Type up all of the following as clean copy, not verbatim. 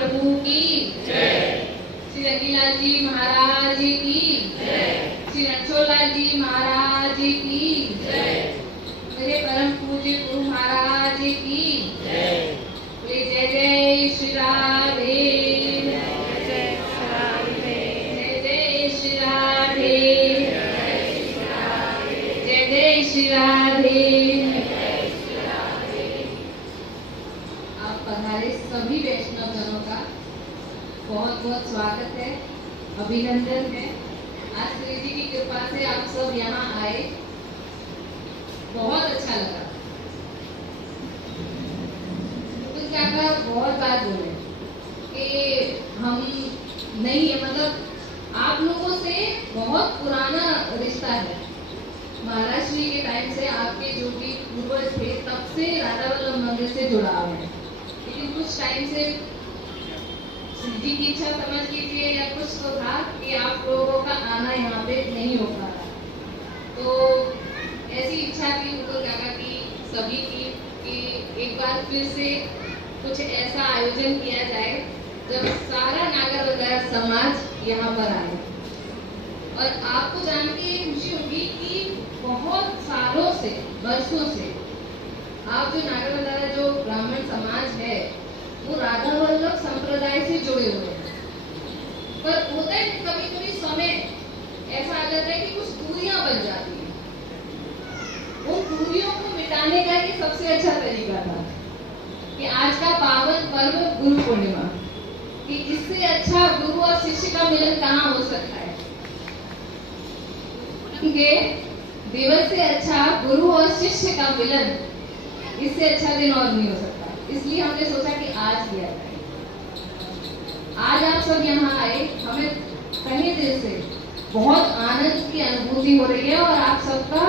महाप्रभु की जय। श्री रंगीलाल जी महाराज की जय। श्री रणछोड़लाल जी महाराज की जय। मेरे परम पूज्य गुरु महाराज की जय। बोले जय जय श्री राधे, जय जय श्री राधे, जय जय श्री राधे। आप पधारे सभी वैष्णव जनों का बहुत बहुत स्वागत है, अभिनंदन है। आज श्री जी की कृपा से आप सब यहाँ आए, बहुत अच्छा लगा। तो क्या कहा, बहुत बात बोले कि हम नहीं है, मतलब आप लोगों से बहुत पुराना रिश्ता है। महाराज श्री के टाइम से आपके जो भी पूर्वज थे तब से राधा वल्लभ मंदिर से जुड़ा हुआ है, लेकिन कुछ टाइम से श्री जी की इच्छा समझ लीजिए या कुछ तो था कि आप लोगों का आना यहाँ पे नहीं हो पा रहा, तो ऐसी इच्छा थी मुकुल काका की, सभी की, कि एक बार फिर से कुछ ऐसा आयोजन किया जाए जब सारा नागरवल्लभ समाज यहाँ पर आए। और आपको जान के ये खुशी होगी कि बहुत सालों से, वर्षों से आप जो नागरवल्लभ जो ब्राह्मण समाज है वो राधा वल्लभ संप्रदाय से जुड़े हुए हैं। पर होता है कभी कभी समय ऐसा आ जाता है कि कुछ दूरियां बन जाती हैं। उन दूरियों को मिटाने का ये सबसे अच्छा तरीका था कि आज का पावन पर्व गुरु पूर्णिमा, कि इससे अच्छा गुरु और शिष्य का मिलन कहाँ हो सकता है। के दिवस से अच्छा गुरु और शिष्य का मिलन, इससे अच्छा दिन और नहीं हो सकता। इसलिए हमने सोचा कि आज किया जाए। आज आप सब यहाँ आए, हमें तहे दिल से बहुत आनंद की अनुभूति हो रही है और आप सबका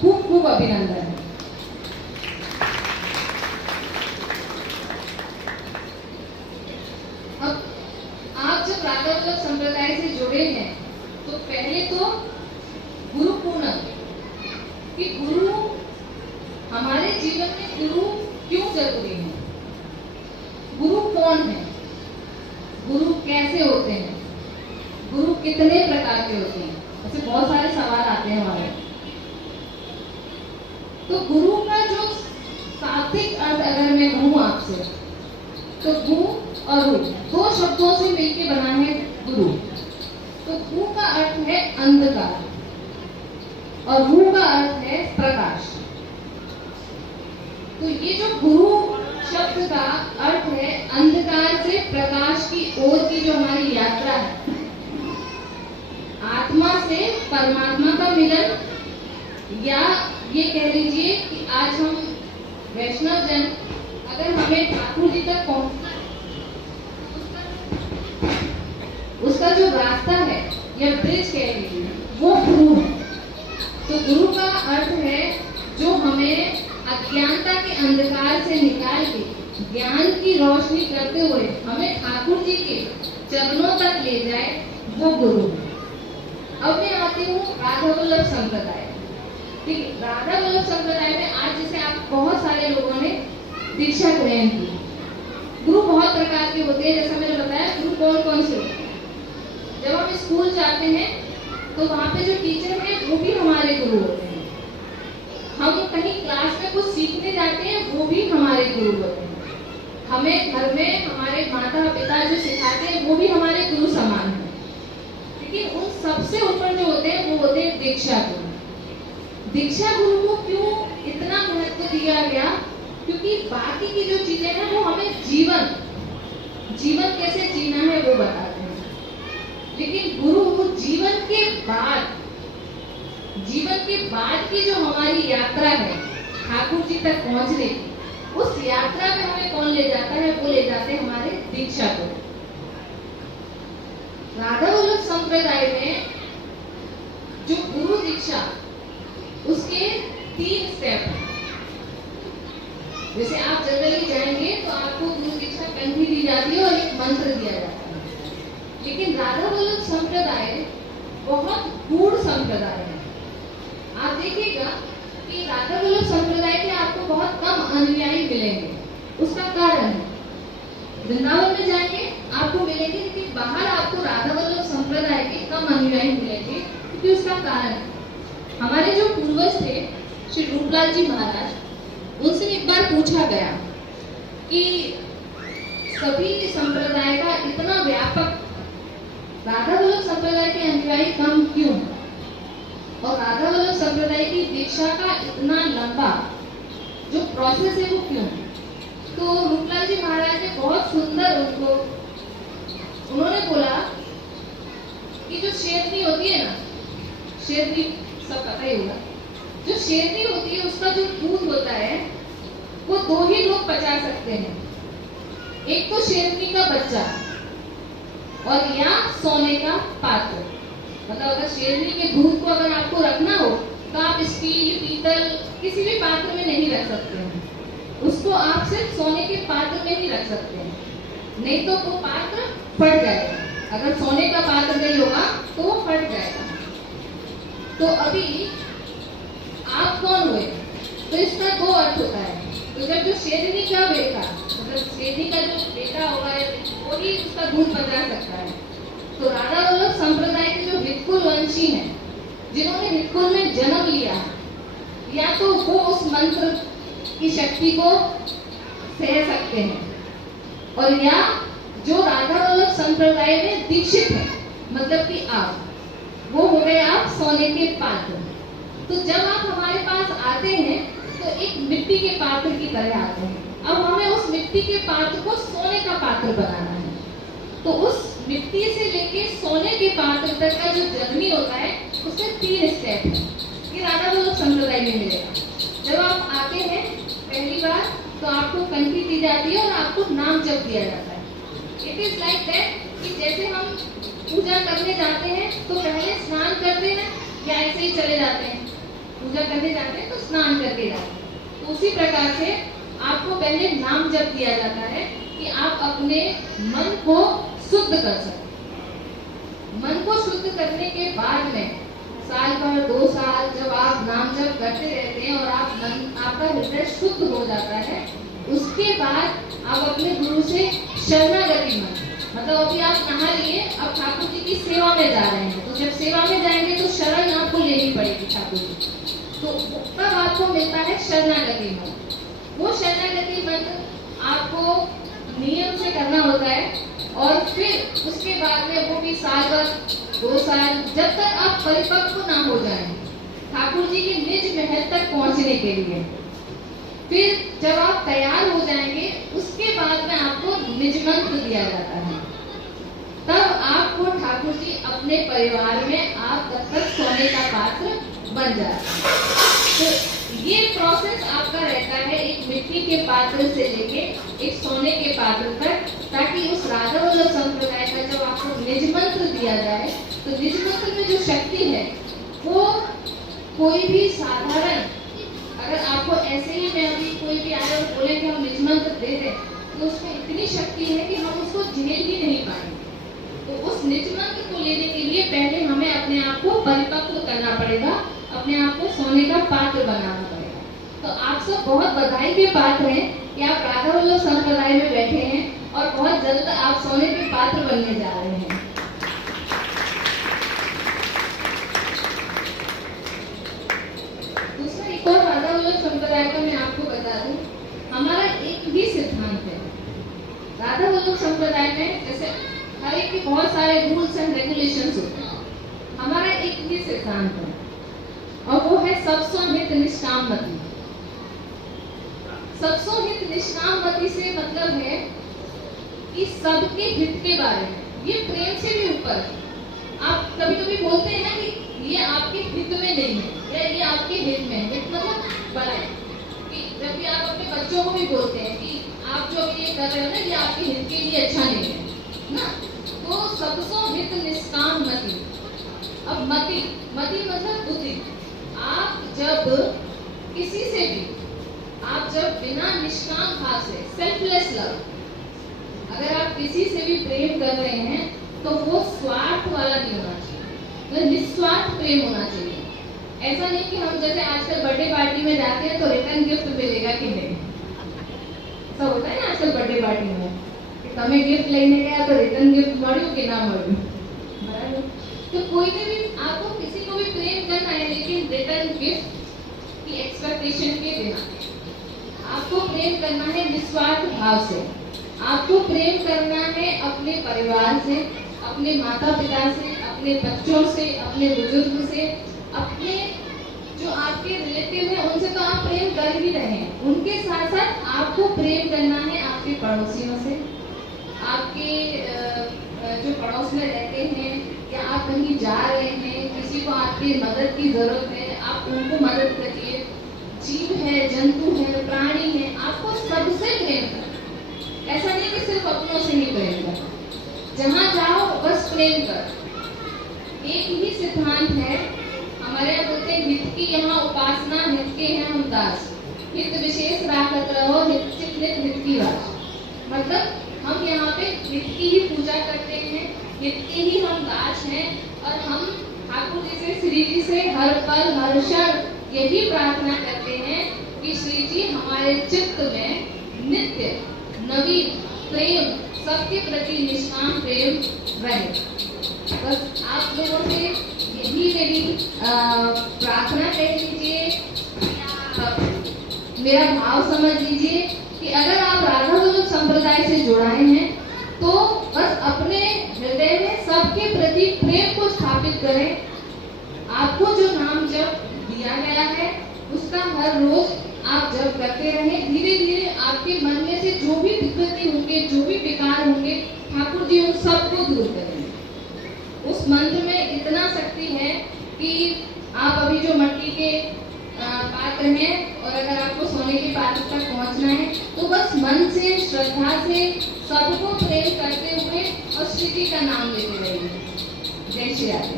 खूब खूब अभिनंदन है। अब आप जब राधा वल्लभ संप्रदाय से जुड़े हैं तो पहले तो गुरु पूनम, कि गुरु हमारे जीवन में गुरु क्यों जरूरी है, गुरु कौन है, गुरु कैसे होते हैं, गुरु कितने प्रकार के होते हैं, ऐसे बहुत सारे सवाल आते हैं हमारे। तो गुरु का जो शाब्दिक अर्थ अगर मैं कहूँ आपसे, तो गु और रु दो शब्दों से मिलकर बना है गुरु। तो गु का अर्थ है अंधकार और रू का अर्थ है प्रकाश। तो ये जो गुरु शब्द का अर्थ है अंधकार से प्रकाश की ओर की जो हमारी यात्रा है, आत्मा से परमात्मा का मिलन, या ये कह लीजिए कि आज हम वैष्णव जन अगर हमें ठाकुर जी तक पहुंचना है, उसका जो रास्ता है या ब्रिज कह लीजिए वो गुरु है। तो गुरु का अर्थ है जो हमें अज्ञानता के अंधकार से निकाल के ज्ञान की रोशनी करते हुए हमें ठाकुर जी के चरणों तक ले जाए, वो गुरु है। अब मैं आती हूँ राधा वल्लभ संप्रदाय। ठीक है, राधा वल्लभ संप्रदाय में आज जैसे आप बहुत सारे लोगों ने दीक्षा ग्रहण की। गुरु बहुत प्रकार के होते हैं, जैसा मैंने बताया गुरु कौन कौन से होते हैं। जब हम स्कूल जाते हैं तो वहाँ पे जो टीचर हैं वो भी हमारे गुरु होते हैं। हम कहीं क्लास में कुछ सीखने जाते हैं वो भी हमारे गुरु होते हैं। हमें घर में हमारे माता पिता जो सिखाते हैं वो भी हमारे गुरु समान हैं। लेकिन उन सबसे ऊपर जो होते हैं वो होते हैं दीक्षा गुरु। दीक्षा गुरु को क्यों इतना महत्व दिया गया? क्योंकि बाकी की जो चीजें हैं वो हमें जीवन कैसे जीना है वो बताते हैं, लेकिन गुरु जीवन के बाद की जो हमारी यात्रा है ठाकुर जी तक पहुंचने की, उस यात्रा में हमें कौन ले जाता है? वो ले जाते हैं हमारे दीक्षा को। राधा वल्लभ संप्रदाय में जो गुरु दीक्षा, उसके 3 स्टेप हैं। जैसे आप जनरली जाएंगे तो आपको गुरु दीक्षा कंठी दी जाती है और एक मंत्र दिया जाता है, लेकिन राधा वल्लभ संप्रदाय बहुत गूढ़ संप्रदाय है। आप देखिएगा कि राधा वल्लभ संप्रदाय के आपको बहुत कम अनुयायी मिलेंगे। उसका कारण है वृंदावन में जाएंगे आपको मिलेंगे, लेकिन बाहर आपको राधा वल्लभ संप्रदाय के कम अनुयायी मिलेंगे, क्योंकि उसका कारण हमारे जो पूर्वज थे श्री रूपलाल जी महाराज, उनसे एक बार पूछा गया कि सभी संप्रदाय का इतना व्यापक राधा वल्लभ संप्रदाय के अनुयायी कम क्यों, और राधा वल्लभ संप्रदाय की दीक्षा का इतना लंबा जो प्रोसेस है वो क्यों। तो रूपलाल जी महाराज ने बहुत सुंदर उन्होंने बोला कि जो शेरनी होती है ना, शेरनी सब पता ही होगा, जो शेरनी होती है उसका जो दूध होता है वो दो ही लोग पचा सकते हैं, एक तो शेरनी का बच्चा और या सोने का पात्र। मतलब अगर शेरनी के दूध को अगर आपको रखना हो तो आप स्टील, पीतल किसी भी पात्र में नहीं रख सकते हैं, उसको आप सिर्फ सोने के पात्र में ही रख सकते हैं, नहीं तो वो पात्र फट जाएगा। अगर सोने का पात्र नहीं होगा तो वो फट जाएगा। तो अभी आप कौन हुए, तो इसका दो अर्थ होता है। तो जब जो शेरनी का बेटा, मतलब शेरनी का जो बेटा होगा वो ही उसका दूध पचा सकता है। तो राधा वल्लभ संप्रदाय के जो हितकुल वंशी हैं, जिन्होंने हितकुल में जन्म लिया, या तो वो उस मंत्र की शक्ति को सह सकते हैं, और या जो राधा वल्लभ संप्रदाय में दीक्षित है, मतलब कि आप, वो हो गए आप सोने के पात्र। तो जब आप हमारे पास आते हैं तो एक मिट्टी के पात्र की तरह आते हैं। अब हमें उस मिट्टी के पात्र को सोने का पात्र बनाना है। तो उस मिट्टी से लेके सोने के पात्र तक का जो जर्नी होता है उसमें 3 स्टेप है। ये राधा वल्लभ संप्रदाय में मिलेगा। जब आप आते हैं पहली बार तो आपको कंठी दी जाती है और आपको नाम जप दिया जाता है। इट इज लाइक दैट कि जैसे हम पूजा करने जाते हैं तो पहले स्नान करते हैं या ऐसे ही चले जाते हैं, पूजा करने जाते हैं तो स्नान करके जाते हैं। तो उसी प्रकार से आपको पहले नाम जप दिया जाता है कि आप अपने मन को शुद्ध कर सकें। मन को शुद्ध करने के बाद में साल भर 2 साल जब आप नाम जप करते रहते हैं और आपका हृदय शुद्ध हो जाता है, उसके बाद आप अपने गुरु से शरणागति मांगे। मतलब अभी आप नहा लिए, अब ठाकुर जी की सेवा में जा रहे हैं, तो जब सेवा में जाएंगे तो शरण आपको लेनी पड़ेगी ठाकुर जी, तो तब आपको मिलता है शरणागति मंत्र। वो शरणागति मंत्र आपको नियम से करना होता है, और फिर उसके बाद में वो भी साल भर 2 साल, जब तक आप परिपक्व ना हो जाएं ठाकुर जी के निज महल तक पहुंचने के लिए। फिर जब आप तैयार हो जाएंगे उसके बाद में आपको निज मंत्र दिया जाता है, तब आपको ठाकुर जी अपने परिवार में आप तब तक सोने का पात्र बन जाते हैं। तो ये प्रोसेस आपका रहता है एक मिट्टी के पात्र से लेके एक सोने के पात्र तक, ताकि उस राधा वल्लभ संप्रदाय का जब आपको निज मंत्र दिया जाए तो निज मंत्र में जो शक्ति है वो कोई भी साधारण, अगर आपको ऐसे ही में अभी कोई भी आए और बोले कि हम निज मंत्र दे दें तो उसमें इतनी शक्ति है कि हम उसको झेल भी नहीं पाएंगे। तो उस निज मंत्र को लेने के लिए पहले हमें अपने आप को परिपक्व करना पड़ेगा, अपने आप को सोने का पात्र बनाना पड़ेगा। तो आप सब बहुत बधाई के पात्र हैं कि आप राधा वल्लभ संप्रदाय में बैठे हैं और बहुत जल्द आप सोने के पात्र बनने जा रहे हैं। दूसरा एक और राधा वल्लभ संप्रदाय का मैं आपको बता दूं, हमारा एक ही सिद्धांत है राधा वल्लभ संप्रदाय में। जैसे हर एक के बहुत सारे रूल्स एंड रेगुलेशंस होते हैं, हमारा एक ही सिद्धांत है और वो है सबसो हित निष्काम मति। सबसो हित निष्काम मति से मतलब है कि सबके हित के बारे में, ये प्रेम से भी ऊपर है। आप कभी कभी बोलते हैं ना कि ये आपके हित में नहीं है या ये आपके हित में है, हित मतलब बड़ा है। कि जब भी आप अपने बच्चों को भी बोलते हैं कि आप जो ये कर रहे हो ना ये आपके हित के लिए अच्छा नहीं है ना, तो सबसो हित निष्काम मति। अब मति मतलब बुद्धि। आप जब किसी से भी, आप जब बिना निष्काम भाव से, सेल्फलेस लव, अगर आप किसी से भी प्रेम कर रहे हैं तो वो स्वार्थ वाला नहीं होना चाहिए, तो निस्वार्थ प्रेम होना चाहिए। ऐसा नहीं कि हम जैसे आजकल बर्थडे पार्टी में जाते हैं तो रिटर्न गिफ्ट मिलेगा कि नहीं, सब होता है ना आजकल बर्थडे पार्टी में, તમે गिफ्ट લઈને ગયા તો રિટર્ન गिफ्ट મળ્યું કે ના મળ્યું? બરાબર. तो कोई ने भी आपको किसी को भी प्रेम करना है, लेकिन रिटर्न गिफ्ट की एक्सपेक्टेशन के बिना। आपको प्रेम करना है निस्वार्थ भाव से। आपको प्रेम करना है अपने परिवार से, अपने माता पिता से, अपने बच्चों से, अपने बुजुर्ग से, अपने जो आपके रिलेटिव हैं उनसे तो आप प्रेम कर ही रहे हैं। उनके साथ साथ आपको प्रेम करना है आपके पड़ोसियों से, आपके जो पड़ोस में रहते हैं, या आप कहीं जा रहे हैं, किसी को आपकी मदद की जरूरत है, आप उनको मदद करिए। जीव है, जंतु है, प्राणी है, आपको सबसे प्रेम करना। ऐसा नहीं कि सिर्फ अपनों से ही प्रेम करना। जहाँ जाओ बस प्रेम कर। एक ही सिद्धांत है हमारे यहाँ, बोलते हैं हित की यहाँ उपासना, हित के हैं हम दास। हित विशेष राखत रहो, हित चित्त हित की वास। मतलब हम यहाँ पे हित की ही पूजा करते हैं, हित के ही हम दास हैं, और हम ठाकुर जी से, श्री जी से हर पल हर क्षण यही प्रार्थना करते हैं कि श्री जी हमारे चित्त में नित्य नवीन प्रेम, सबके प्रति निष्काम प्रेम रहे। बस आप लोगों से यही मेरी प्रार्थना कह लीजिए, मेरा भाव समझ लीजिए कि अगर आप राधा वल्लभ संप्रदाय से जुड़ाए हैं तो बस अपने हृदय में सबके प्रति प्रेम को स्थापित करें। आपको जो नाम जप दिया गया है उसका हर रोज आप जप करते रहें। धीरे धीरे आपके मन में से जो भी विकृति होंगे, जो भी विकार होंगे, ठाकुर जी उन सबको दूर करेंगे। उस मंत्र में इतना शक्ति है कि आप अभी जो मट्टी के पात्र हैं, और अगर आपको सोने के पात्र तक पहुंचना है तो बस मन से, श्रद्धा से सबको प्रेम करते हुए और श्री जी का नाम लेते रहिए। जय श्री राधे।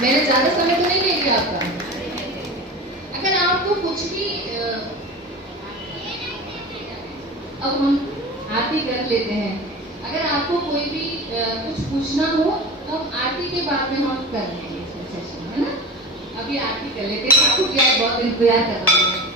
मैंने ज्यादा समय तो नहीं ले लिया आपका। अगर आपको कुछ भी अब हम आरती कर लेते हैं। अगर आपको कोई भी कुछ पूछना हो तो हम आरती के बाद में हम कर लेंगे सेशन, है ना? अभी आरती कर लेते हैं। आपको क्या बहुत इंतजार कर रहे हैं।